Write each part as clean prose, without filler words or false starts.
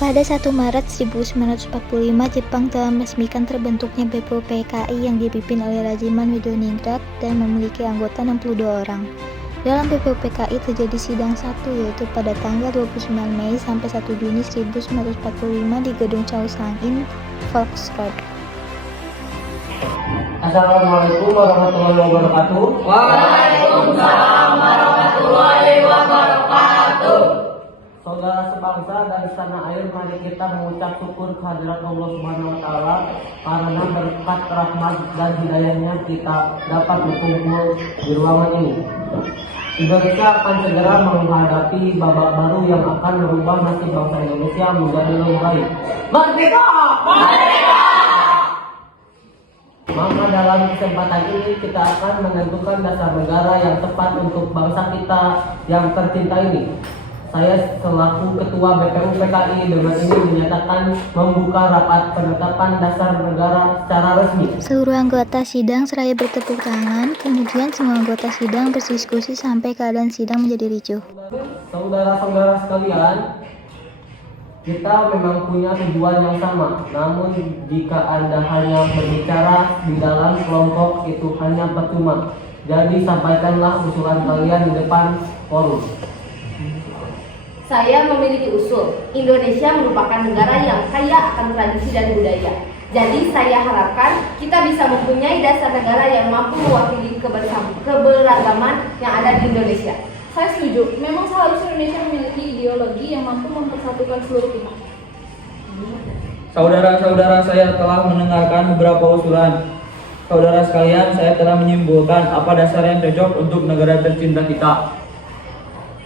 Pada 1 Maret 1945, Jepang telah meresmikan terbentuknya BPUPKI yang dipimpin oleh Rajiman Widodiningrat dan memiliki anggota 62 orang. Dalam BPUPKI terjadi sidang 1, yaitu pada tanggal 29 Mei sampai 1 Juni 1945 di Gedung Chaosang-in, Volksroad. Assalamualaikum warahmatullahi wabarakatuh. Waalaikumsalam warahmatullahi wabarakatuh. Saudara sebangsa dan setanah air, mari kita mengucap syukur kehadirat Allah Subhanahu wa Ta'ala karena berkat rahmat dan hidayahnya kita dapat berkumpul di ruangan ini. Indonesia akan segera menghadapi babak baru yang akan merubah nasib bangsa Indonesia menjadi lebih baik. Merdeka! Merdeka! Maka dalam kesempatan ini kita akan menentukan dasar negara yang tepat untuk bangsa kita yang tercinta ini. Saya selaku Ketua BPUPKI dengan ini menyatakan membuka rapat penetapan dasar negara secara resmi. Seluruh anggota sidang seraya bertepuk tangan, kemudian semua anggota sidang berdiskusi sampai keadaan sidang menjadi ricuh. Saudara-saudara sekalian, kita memang punya tujuan yang sama, namun jika Anda hanya berbicara di dalam kelompok itu hanya percuma. Jadi sampaikanlah usulan kalian di depan forum. Saya memiliki usul, Indonesia merupakan negara yang kaya akan tradisi dan budaya. Jadi saya harapkan kita bisa mempunyai dasar negara yang mampu mewakili keberagaman yang ada di Indonesia. Saya setuju, memang seharusnya Indonesia memiliki ideologi yang mampu mempersatukan seluruh pihak. Saudara-saudara, saya telah mendengarkan beberapa usulan. Saudara sekalian, saya telah menyimpulkan apa dasar yang cocok untuk negara tercinta kita.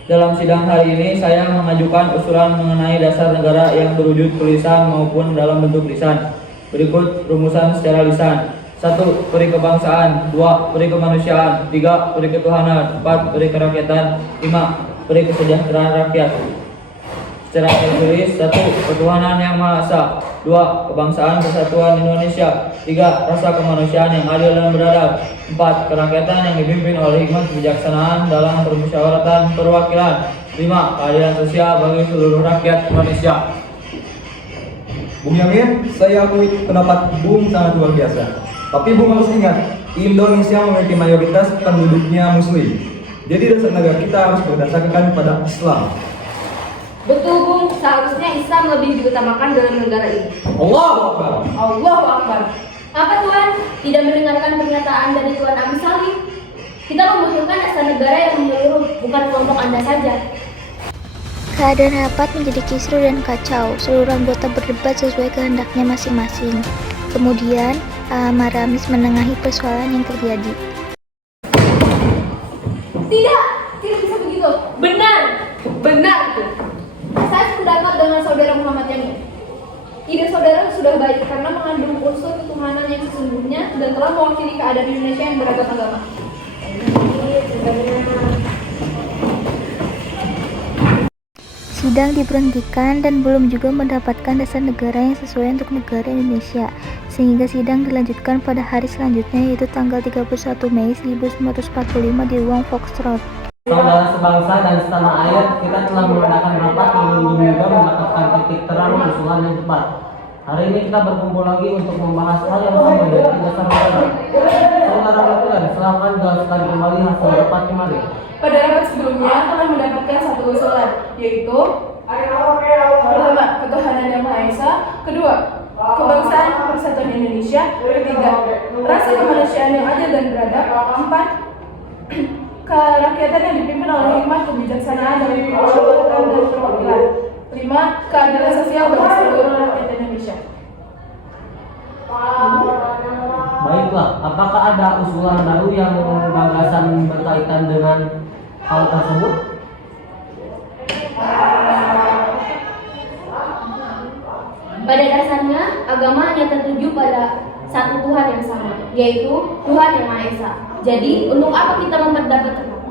Dalam sidang hari ini, saya mengajukan usulan mengenai dasar negara yang berwujud tulisan maupun dalam bentuk lisan. Berikut rumusan secara lisan. 1. Peri kebangsaan. 2. Peri kemanusiaan. 3. Peri ketuhanan. 4. Peri kerakyatan. 5. Peri kesejahteraan rakyat. Secara tertulis: 1. Ketuhanan yang Maha Esa. 2. Kebangsaan Persatuan Indonesia. 3. Rasa kemanusiaan yang adil dan beradab. 4. Kerakyatan yang dipimpin oleh hikmat kebijaksanaan dalam permusyawaratan perwakilan. 5. Keadilan sosial bagi seluruh rakyat Indonesia. Bung Yamin, saya akui pendapat Bung sangat luar biasa. Tapi Bung harus ingat, Indonesia memiliki mayoritas penduduknya Muslim. Jadi dasar negara kita harus berdasarkan pada Islam. Betul Bung, seharusnya Islam lebih diutamakan dalam negara ini. Allahu Akbar. Allahu Akbar. Apa Tuhan? Tidak mendengarkan pernyataan dari Tuan Abi Salim? Kita membutuhkan dasar negara yang menyeluruh, bukan kelompok Anda saja. Keadaan rapat menjadi kisruh dan kacau. Seluruh anggota berdebat sesuai kehendaknya masing-masing. Kemudian, Maramis menengahi persoalan yang terjadi. Tidak bisa begitu. Benar itu. Saya sependapat dengan saudara Muhammad Yamin. Ide saudara sudah baik karena mengandung unsur ketuhanan yang sesungguhnya dan telah mewakili keadaan Indonesia yang beragam agama. Sidang diberhentikan dan belum juga mendapatkan dasar negara yang sesuai untuk negara Indonesia, sehingga sidang dilanjutkan pada hari selanjutnya, yaitu tanggal 31 Mei 1945 di ruang Volksroad. Saudara sebangsa dan setanah air, kita telah mengadakan rapat yang juga mendapatkan titik terang usulan yang tepat. Hari ini kita berkumpul lagi untuk membahas hal yang sama, yaitu dasar negara. Saudara sekalian, silakan jelaskan kembali hasil rapat kemarin. Pada rapat sebelumnya telah mendapatkan satu usulan, yaitu pertama, ketuhanan yang Maha Esa. Kedua, kebangsaan persatuan Indonesia. Ketiga, rasa kemanusiaan yang adil dan beradab. 4. Kerakyatan yang dipimpin oleh hikmat kebijaksanaan dari permusyawaratan dan perwakilan. 5. Keadilan sosial bagi seluruh rakyat Indonesia. Baiklah, apakah ada usulan baru yang gagasan berkaitan dengan hal tersebut? Pada dasarnya, agama hanya tertuju pada satu Tuhan yang sama, yaitu Tuhan yang Maha Esa. Jadi, untuk apa kita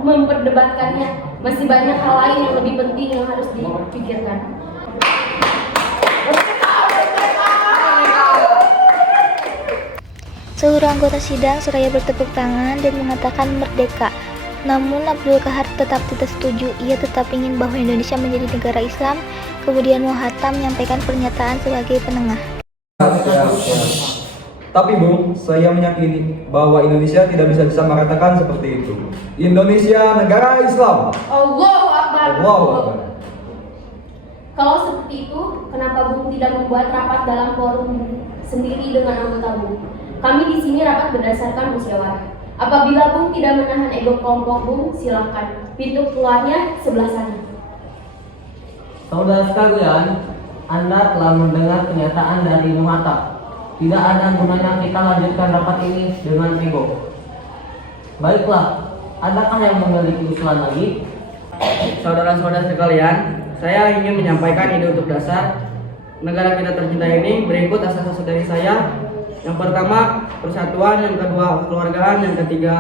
memperdebatkannya? Masih banyak hal lain yang lebih penting yang harus dipikirkan. Seluruh anggota sidang seraya bertepuk tangan dan mengatakan merdeka. Namun Abdul Qahar tetap tidak setuju. Ia tetap ingin bahwa Indonesia menjadi negara Islam. Kemudian Muhatam menyampaikan pernyataan sebagai penengah. Tapi Bung, saya meyakini bahwa Indonesia tidak bisa disamaratakan seperti itu. Indonesia negara Islam. Allahu Akbar. Allahu Akbar. Kalau seperti itu, kenapa Bung tidak membuat rapat dalam forum sendiri dengan anggota Bung? Kami di sini rapat berdasarkan musyawarah. Apabila Bung tidak menahan ego kelompok Bung, silakan. Pintu keluarnya sebelah sana. Saudara sekalian, Anda telah mendengar pernyataan dari Muhatam. Tidak ada gunanya kita lanjutkan rapat ini dengan ego. Baiklah, adakah yang memiliki usulan lagi? Saudara-saudara sekalian, saya ingin menyampaikan ide untuk dasar negara kita tercinta ini. Berikut asas-asas dari saya. Yang pertama, persatuan. Yang kedua, kekeluargaan. Yang ketiga,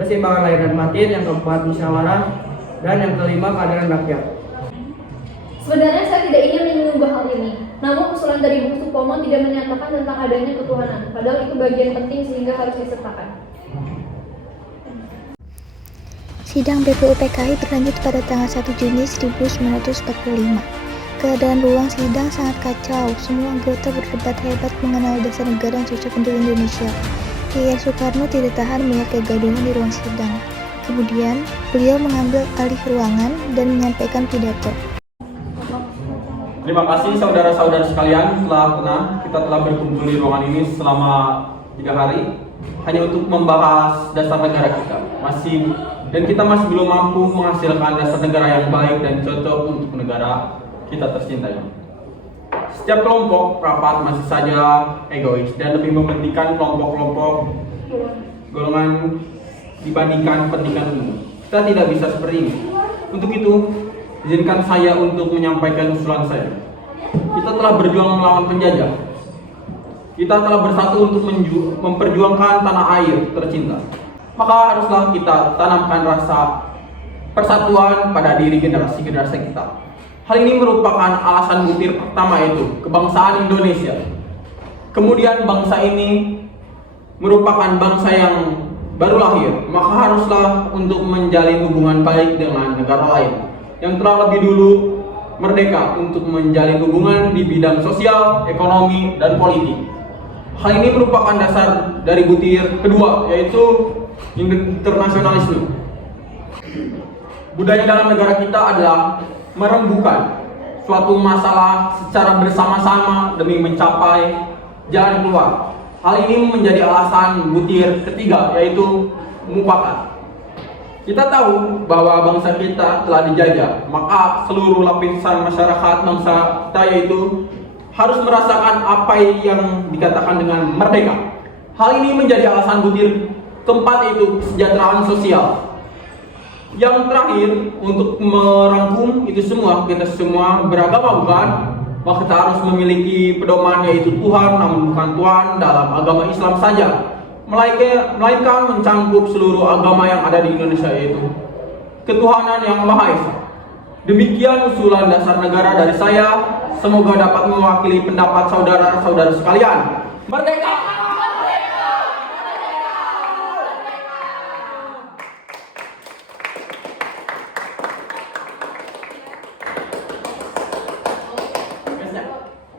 keseimbangan lahir dan batin. Yang keempat, musyawarah. Dan yang kelima, keadilan rakyat. Sebenarnya saya tidak ingin menyinggung hal ini. Namun usulan dari Bung Supomo tidak menyatakan tentang adanya ketuhanan. Padahal itu bagian penting sehingga harus disertakan. Sidang BPUPKI berlanjut pada tanggal 1 Juni 1945. Keadaan ruang sidang sangat kacau. Semua anggota berdebat hebat mengenai dasar negara yang cocok untuk Indonesia. Kiai Soekarno tidak tahan melihat kegaduhan di ruang sidang. Kemudian, beliau mengambil alih ruangan dan menyampaikan pidato. Terima kasih saudara-saudara sekalian, kita telah berkumpul di ruangan ini selama 3 hari hanya untuk membahas dasar negara kita. Kita masih belum mampu menghasilkan dasar negara yang baik dan cocok untuk negara kita tercinta ini. Setiap kelompok rapat masih saja egois dan lebih mementingkan kelompok-kelompok golongan dibandingkan kepentingan umum. Kita tidak bisa seperti ini. Untuk itu, izinkan saya untuk menyampaikan usulan saya. Kita telah berjuang melawan penjajah. Kita telah bersatu untuk memperjuangkan tanah air tercinta. Maka haruslah kita tanamkan rasa persatuan pada diri generasi-generasi kita. Hal ini merupakan alasan butir pertama, yaitu kebangsaan Indonesia. Kemudian bangsa ini merupakan bangsa yang baru lahir, maka haruslah untuk menjalin hubungan baik dengan negara lain yang telah lebih dulu merdeka untuk menjalin hubungan di bidang sosial, ekonomi, dan politik. Hal ini merupakan dasar dari butir kedua, yaitu internasionalisme. Budaya dalam negara kita adalah merembukan suatu masalah secara bersama-sama demi mencapai jalan keluar. Hal ini menjadi alasan butir ketiga, yaitu mufakat. Kita tahu bahwa bangsa kita telah dijajah, maka seluruh lapisan masyarakat bangsa kita yaitu harus merasakan apa yang dikatakan dengan merdeka. Hal ini menjadi alasan butir keempat, yaitu kesejahteraan sosial. Yang terakhir, untuk merangkum itu semua, kita semua beragama bukan? Maka kita harus memiliki pedoman, yaitu Tuhan, namun bukan Tuhan dalam agama Islam saja, melainkan mencangkup seluruh agama yang ada di Indonesia, yaitu ketuhanan yang Maha Esa. Demikian usulan dasar negara dari saya. Semoga dapat mewakili pendapat saudara-saudara sekalian. Merdeka!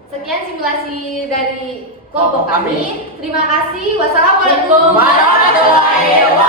Sekian simulasi dari kelompok kami. Terima kasih. Wassalamualaikum warahmatullahi wabarakatuh.